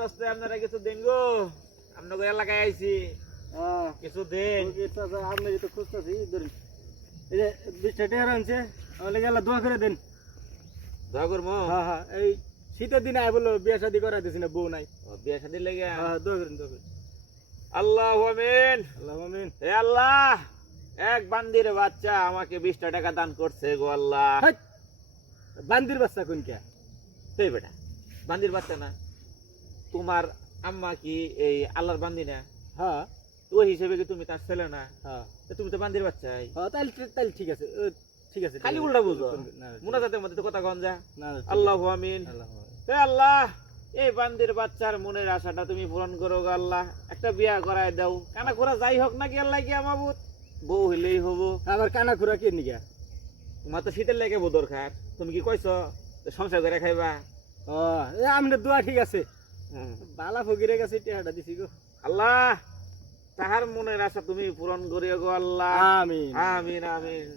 দোস্তে আপনারা কিছু দেন গো, আপনাদের এলাকায় আইছি, কিছু দেন। আপনি তো খুঁজতেছি ধরেন এই যে 20টা টাকা আনছে আমাকে গেলা দোয়া করে দেন। দোয়া করবো। হ্যাঁ হ্যাঁ, এই শীতের দিনে আয় বললো বিয়ে শাদি করা দিছি না, বউ নাই। বিয়ে শাদী লেগে। হ্যাঁ দোয়া করেন দোয়া করেন। আল্লাহু আমিন। আল্লাহ আমিন। হে আল্লাহ, এক বান্দির বাচ্চা আমাকে 20টা টাকা দান করছে গো আল্লাহ। হাট! বান্দির বাচ্চা কোন কে? এই বেটা, বান্দির বাচ্চা না? তোমার আম্মা কি এই আল্লাহর বান্দি না? হ্যাঁ ওই হিসেবে কি তুমি তার ছেলে না? হ্যাঁ তো তুমি তো বান্দির বাচ্চাই। হ্যাঁ, তাইলে ঠিক আছে, ঠিক আছে। খালি উল্টা বুঝো, না, না, মুনাজাতের মধ্যে তো কথা গঞ্জা। না, না, ঠিক আল্লাহু আছে। আমিন। আল্লাহ আমিন। হে আল্লাহ, এই বান্দির বাচ্চার মনের আশাটা তুমি পূরণ করো গো আল্লাহ। একটা বিয়া করায় দাও, কানা খোরা যাই হোক না কি আল্লাহ কি আমাবুত বউ হইলেই হবো। আবার কানা খুরা কে নিগা? তোমার তো শীতের লেগে বউ দরকার, তুমি কি কইছো যে সংসার করে খাইবা? ও আমনে দোয়া ঠিক আছে। হুম। বালা ফকিরের কাছে টেহাটা দিছি গো। আল্লাহ, তাহার মনের আশা তুমি পূরণ করিও গো আল্লাহ। আমিন। আমিন আমিন।